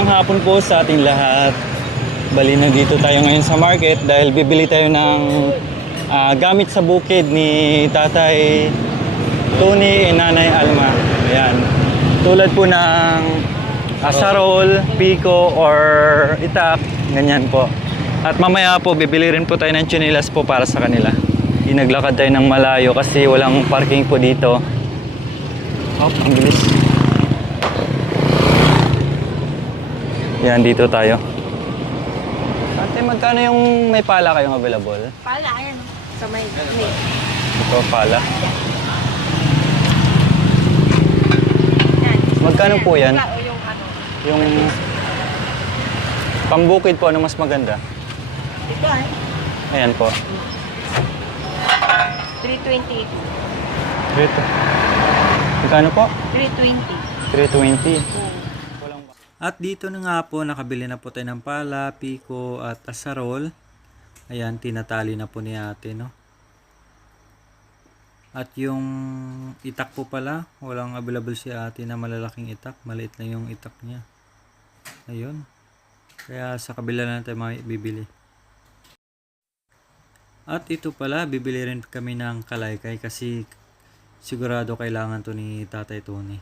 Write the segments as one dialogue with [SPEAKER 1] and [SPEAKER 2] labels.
[SPEAKER 1] Magandang hapon po sa ating lahat. Bali na dito tayo ngayon sa market dahil bibili tayo ng ah, gamit sa bukid ni Tatay Tony and Nanay Alma. Ayan. Tulad po ng asarol, pico, or itak. Ganyan po. At mamaya po, bibili rin po tayo ng chinilas po para sa kanila. Inaglakad tayo ng malayo kasi walang parking po dito. Oh, ang bilis. Yan, dito tayo. Ate, magkano yung may pala kayong available?
[SPEAKER 2] Pala, ayan. Sa may may.
[SPEAKER 1] Ito, pala. Magkano po yan?
[SPEAKER 2] Yung ano.
[SPEAKER 1] Yung pambukid po, ano mas maganda?
[SPEAKER 2] Ito ay.
[SPEAKER 1] Ayan po.
[SPEAKER 2] 320.
[SPEAKER 1] Dito. Magkano po?
[SPEAKER 2] 320.
[SPEAKER 1] 320. At dito na nga po, nakabili na po tayo ng pala, piko at asarol. Ayan, tinatali na po ni ate, no? At yung itak po pala, walang available si ate na malalaking itak. Maliit na yung itak niya. Ayun. Kaya sa kabila na tayo bibili. At ito pala, bibili rin kami ng kalaykay kasi sigurado kailangan to ni Tatay Tony.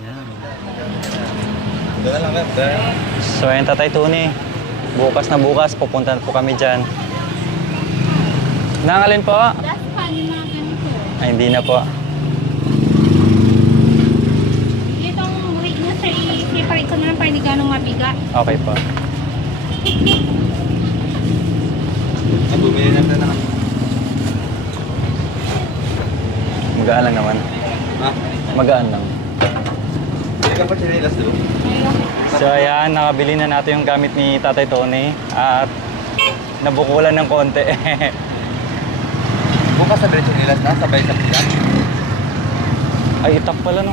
[SPEAKER 1] Yan. So ayun Tatay Tony, bukas na bukas pupunta po kami dyan. Nangalin po?
[SPEAKER 2] That's fun yung mga ganito.
[SPEAKER 1] Ay hindi na po.
[SPEAKER 2] Itong rig niya sa i-separate ko na lang para hindi ganong mabigat.
[SPEAKER 1] Okay po.
[SPEAKER 3] Bumili na ng...
[SPEAKER 1] Magaan lang naman.
[SPEAKER 3] Ha?
[SPEAKER 1] Magaan lang.
[SPEAKER 3] Hindi ka pa chinilas doon?
[SPEAKER 2] Ayun.
[SPEAKER 1] So ayan, nakabili na natin yung gamit ni Tatay Tony at nabukulan ng konti.
[SPEAKER 3] Bukas sa chinilas na, sabay sa pila.
[SPEAKER 1] Ay, itak pala no.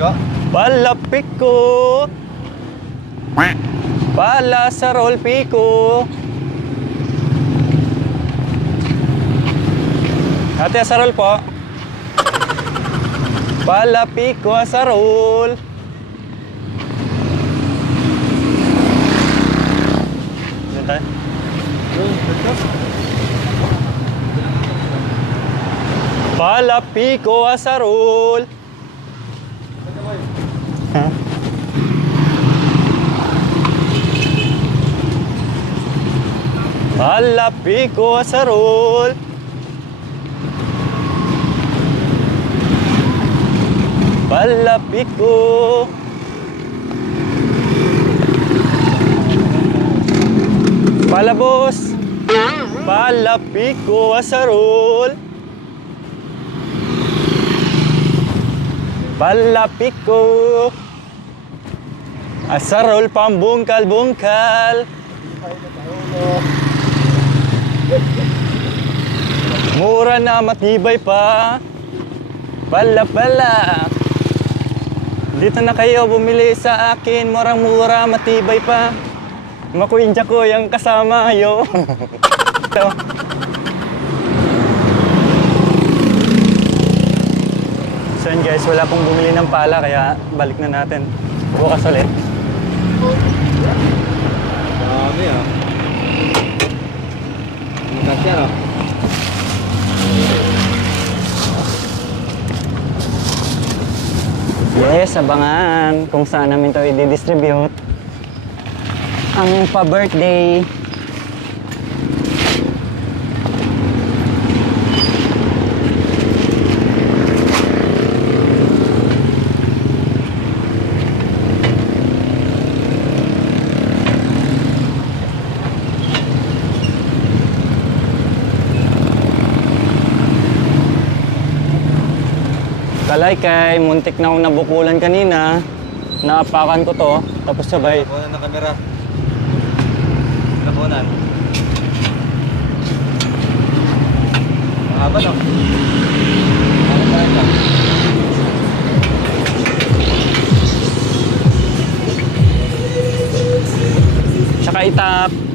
[SPEAKER 3] Go?
[SPEAKER 1] Palapik ko. Pala sa roll piko. Ate, sa roll po. Palapik ko sa roll. Diyan tayo. Palapik ko sa roll. Ha? Malapi ko sa roll. Palapi ko. Palabos. Palapi ko sa roll. Palapi ko. Asarol pambungkal-bungkal. Mura na matibay pa. Pala pala. Dito na kayo bumili sa akin. Murang-mura, matibay pa. Makuinja ko yung kasama yo. Ito. So yun guys, wala pong bumili ng pala kaya balik na natin. Bukas ulit.
[SPEAKER 3] Dami ah. Ang kasya ah.
[SPEAKER 1] Yes, abangan kung saan namin to i-distribute. Ang pa-birthday. Kalay kay, muntik na akong nabukulan kanina. Naapakan ko to, tapos sabay.
[SPEAKER 3] Nakunan ng kamera. Nakunan. Mahaba no?
[SPEAKER 1] Tsaka itap.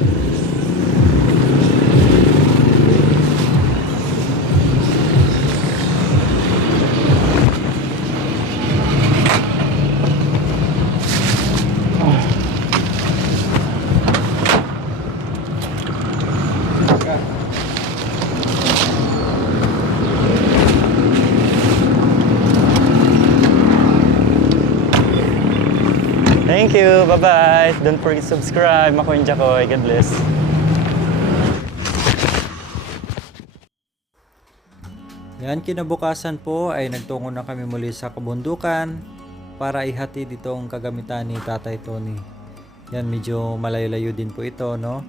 [SPEAKER 1] Thank you. Bye-bye. Don't forget to subscribe. Ako yung Jacoy. God bless. Yan, kinabukasan po ay nagtungo na kami muli sa kabundukan para ihati ditong kagamitan ni Tatay Tony. Yan, medyo malayo-layo din po ito, no?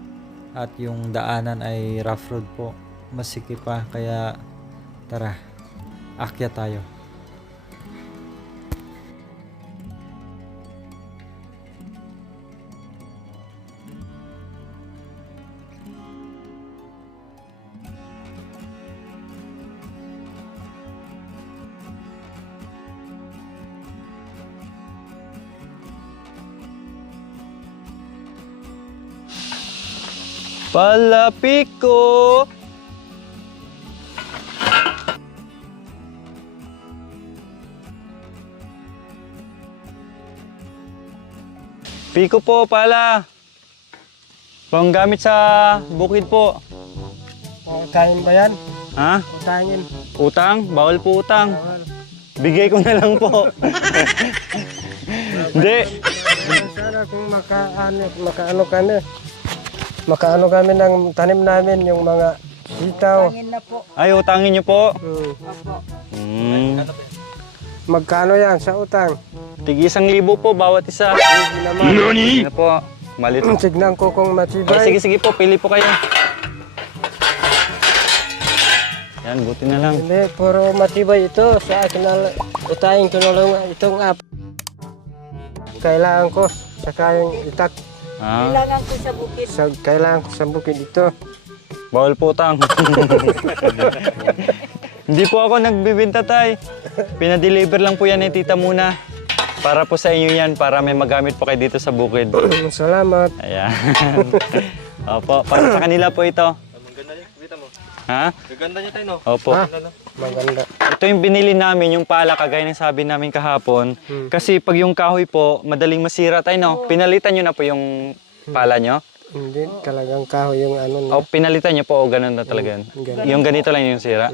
[SPEAKER 1] At yung daanan ay rough road po. Masikip pa, kaya tara, akyat tayo. Palapik ko! Piko po pala. Panggamit sa bukid po.
[SPEAKER 3] Kain ba yan?
[SPEAKER 1] Ha?
[SPEAKER 3] Kain.
[SPEAKER 1] Utang? Bawal po utang. Bigay ko na lang po. Hindi.
[SPEAKER 3] Sana kung makaano, makaano kami. Makaano kami ng tanim namin, yung mga sitaw.
[SPEAKER 1] Ay, utangin niyo po.
[SPEAKER 3] Hmm.
[SPEAKER 1] Hmm.
[SPEAKER 3] Magkano yan sa utang?
[SPEAKER 1] Tig isang libo po bawat isa.
[SPEAKER 3] Hindi naman.
[SPEAKER 1] Ano po? Malit.
[SPEAKER 3] Tignan ko kung
[SPEAKER 1] Ay,
[SPEAKER 3] matibay.
[SPEAKER 1] sige, sige po. Pili po kayo. Yan, buti na lang.
[SPEAKER 3] Hindi, puro matibay ito. Sa akin na na lang itong app. Kailangan ko sa kayang itak.
[SPEAKER 1] Ah,
[SPEAKER 3] Sa, kailangan ko sa bukid ito.
[SPEAKER 1] bawal po utang. Hindi po ako nagbibinta tay. Pinadeliver lang po yan ni tita muna. Para po sa inyo yan, para may magamit po kayo dito sa bukid.
[SPEAKER 3] Salamat.
[SPEAKER 1] Ayan. Opo, para sa kanila po ito.
[SPEAKER 3] Maganda niya, kita mo.
[SPEAKER 1] Ha?
[SPEAKER 3] Gaganda niya tayo, no?
[SPEAKER 1] Opo.
[SPEAKER 3] Ah. Maganda.
[SPEAKER 1] Ito yung binili namin, yung pala, kagaya ng sabi namin kahapon. Kasi pag yung kahoy po, madaling masira tayo, no? Pinalitan nyo na po yung pala nyo?
[SPEAKER 3] Hindi, talagang kahoy yung ano. no?
[SPEAKER 1] O pinalitan nyo po o ganun na talaga yun?
[SPEAKER 3] Ganun.
[SPEAKER 1] Yung ganito lang yung sira?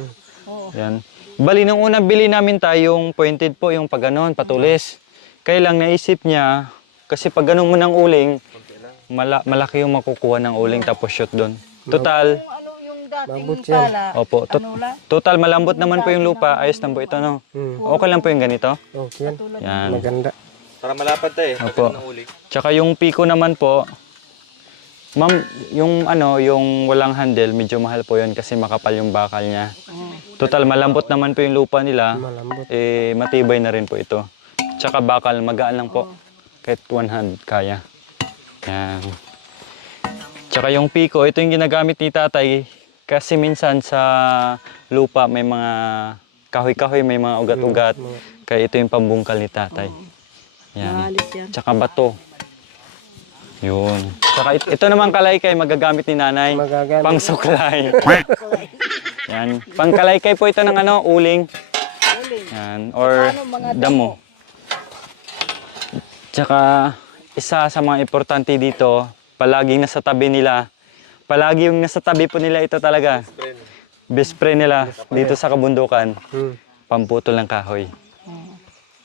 [SPEAKER 1] Yan. Bali, nung unang bili namin tayo, yung pointed po, yung pag ganun, patulis. Kaya lang naisip niya, kasi pag ganun mo ng uling, mala- malaki yung makukuha ng uling tapos shoot doon. Total,
[SPEAKER 3] Mabot yan.
[SPEAKER 4] pala?
[SPEAKER 1] opo, tot-
[SPEAKER 4] Ano
[SPEAKER 1] total malambot naman po yung lupa, ayos lang po ito, no?
[SPEAKER 3] Hmm.
[SPEAKER 1] Okay lang po yung ganito?
[SPEAKER 3] Okay yan.
[SPEAKER 1] Yan.
[SPEAKER 3] Maganda.
[SPEAKER 5] Para malapad tayo eh.
[SPEAKER 1] Opo. Tsaka yung piko naman po, ma'am, yung ano, yung walang handle, medyo mahal po yun kasi makapal yung bakal niya. Total, malambot naman po yung lupa nila.
[SPEAKER 3] Malambot.
[SPEAKER 1] Eh, matibay na rin po ito. Tsaka bakal, magaan lang po. Kahit one hand, kaya. Yan. Tsaka yung piko, ito yung ginagamit ni tatay. Kasi minsan sa lupa may mga kahoy-kahoy, may mga ugat-ugat. Kaya ito yung pambungkal ni tatay. Yan.
[SPEAKER 4] Maalis yan.
[SPEAKER 1] Tsaka bato. Yun. Tsaka it- ito naman kalaykay magagamit ni nanay.
[SPEAKER 3] Magagamit.
[SPEAKER 1] Pang suklay. Yan. Pang kalaykay po ito ng ano, uling. Yan. Or
[SPEAKER 4] Paano mga
[SPEAKER 1] damo. Tsaka isa sa mga importante dito, palaging nasa tabi nila. Palagi yung nasa tabi po nila ito talaga. Best friend nila dito sa kabundukan.
[SPEAKER 3] Hmm.
[SPEAKER 1] Pamputol ng kahoy.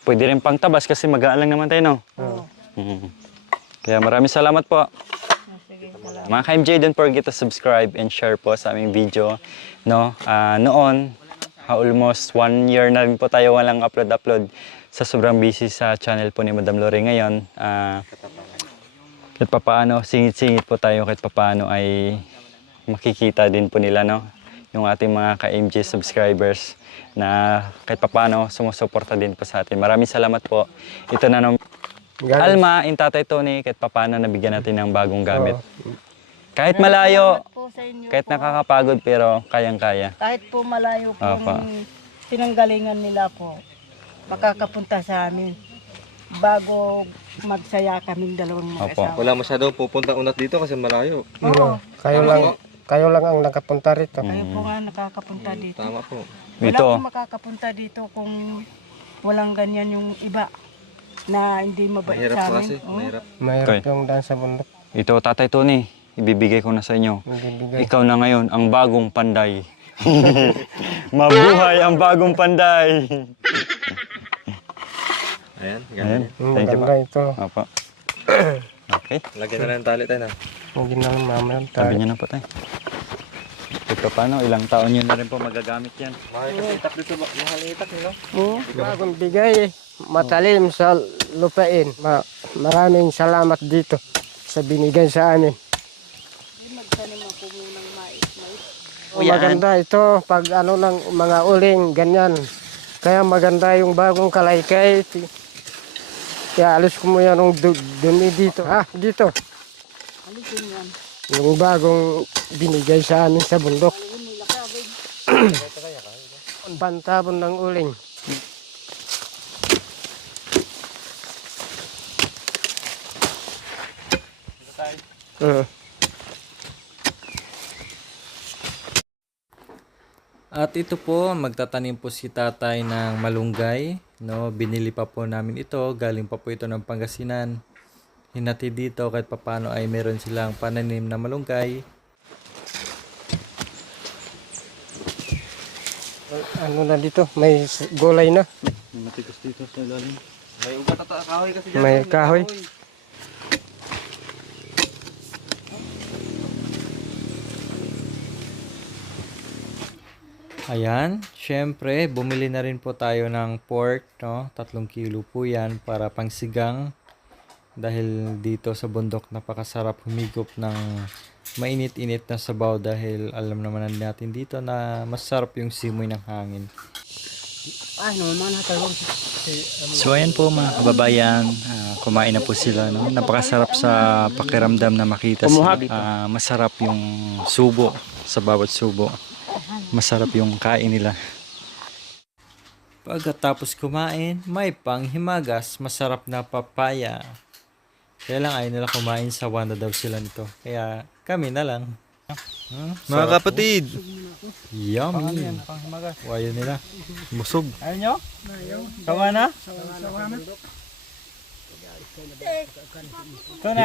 [SPEAKER 1] Pwede rin pang tabas kasi magaan lang naman tayo, no?
[SPEAKER 3] Oo.
[SPEAKER 1] Mhm. Kaya maraming salamat po. Mga ka-MJ, don't forget to subscribe and share po sa aming video. No? Ah, noon, almost one year na rin po tayo walang upload-upload sa sobrang busy sa channel po ni Madam Lore ngayon. Ah, kahit papaano, singit-singit po tayo kahit papaano ay makikita din po nila, no? Yung ating mga ka-MJ subscribers na kahit papaano sumusuporta din po sa atin. Maraming salamat po. Ito na nung. Alma, in Tatay Tony, kahit papaano nabigyan natin ng bagong gamit. Kahit malayo,
[SPEAKER 4] Po sa inyo
[SPEAKER 1] kahit
[SPEAKER 4] po.
[SPEAKER 1] nakakapagod pero kayang-kaya.
[SPEAKER 4] Kahit po malayo po
[SPEAKER 1] Apa.
[SPEAKER 4] yung pinanggalingan nila po, makakapunta sa amin. Bago magsaya kaming dalawang mag-asawa.
[SPEAKER 5] Wala masyadong pupunta unat dito kasi malayo.
[SPEAKER 3] Ano, kayo lang, kayo lang ang nakapunta rito.
[SPEAKER 4] Kayo po nga nakakapunta dito.
[SPEAKER 5] Tama po.
[SPEAKER 4] Wala pong makakapunta dito kung walang ganyan yung iba na hindi mabait
[SPEAKER 5] Mahirap
[SPEAKER 4] sa
[SPEAKER 5] po
[SPEAKER 4] amin.
[SPEAKER 5] kasi.
[SPEAKER 4] Oo.
[SPEAKER 5] Mahirap.
[SPEAKER 3] Mahirap
[SPEAKER 1] Okay.
[SPEAKER 3] yung daan sa bundok.
[SPEAKER 1] ito Tatay Tony, ibibigay ko na sa inyo.
[SPEAKER 3] Bibigay.
[SPEAKER 1] Ikaw na ngayon ang bagong panday. Mabuhay ang bagong panday.
[SPEAKER 5] Ayan.
[SPEAKER 1] Ayan,
[SPEAKER 3] Hmm,
[SPEAKER 1] thank you po.
[SPEAKER 3] Maganda ito.
[SPEAKER 1] Opo.
[SPEAKER 6] Okay.
[SPEAKER 5] Lagyan na lang ng tali tayo na.
[SPEAKER 3] Hindi naman mamaya.
[SPEAKER 6] Sabi niyo na po tayo. Ito paano, ilang taon nyo na rin po magagamit yan.
[SPEAKER 5] Mahal yung itak dito. ba- Mahal yung itak nila.
[SPEAKER 3] Oo, bagong bigay. Matalim sa lupain. Ma maraming salamat dito sa binigay sa amin. Oh, maganda ito pag ano ng mga uling ganyan. Kaya maganda yung bagong kalaykay. Ti- Kaya alis ko mo yan ng du- dumi dito. Ah, dito. Yung bagong binigay sa amin sa bundok. Bantabon ng uling. Uh.
[SPEAKER 6] At ito po, magtatanim po si tatay ng malunggay. No, binili pa po namin ito. Galing pa po ito ng Pangasinan. Hinati dito kahit papano ay meron silang pananim na malunggay.
[SPEAKER 3] Ano na dito? May gulay na.
[SPEAKER 6] Matigas dito sa ilalim.
[SPEAKER 5] May ugat at kahoy kasi dyan.
[SPEAKER 3] May kahoy.
[SPEAKER 6] Ayan, syempre, bumili na rin po tayo ng pork, no? Tatlong kilo po yan para pangsigang. Dahil dito sa bundok napakasarap humigop ng mainit-init na sabaw dahil alam naman natin dito na masarap yung simoy ng hangin. So ayan po mga kababayan, ah, kumain na po sila. No? Napakasarap sa pakiramdam na makita sila. Ah, masarap yung subo sa bawat subo. Masarap yung kain nila. Pagkatapos kumain, may panghimagas, masarap na papaya. Kaya lang ayaw nila kumain sa Wanda daw sila nito. Kaya kami na lang. Hmm?
[SPEAKER 5] Mga kapatid.
[SPEAKER 6] Yummy. Ayaw nila. Busog.
[SPEAKER 3] Ayaw nyo?
[SPEAKER 6] Sawa na?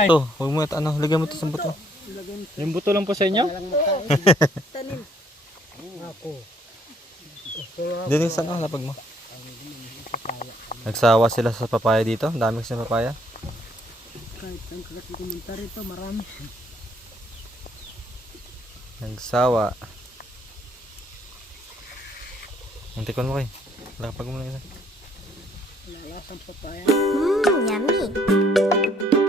[SPEAKER 5] Ito, huwag mo ano, lagyan mo ito sa buto.
[SPEAKER 6] Yung buto lang po sa inyo?
[SPEAKER 5] Dito sa ano, lapag mo. Nagsawa sila sa papaya dito. Ang dami kasi ng papaya. Nagsawa. Antikon mo kay. Lapag mo na isa.
[SPEAKER 7] Mmm, yummy.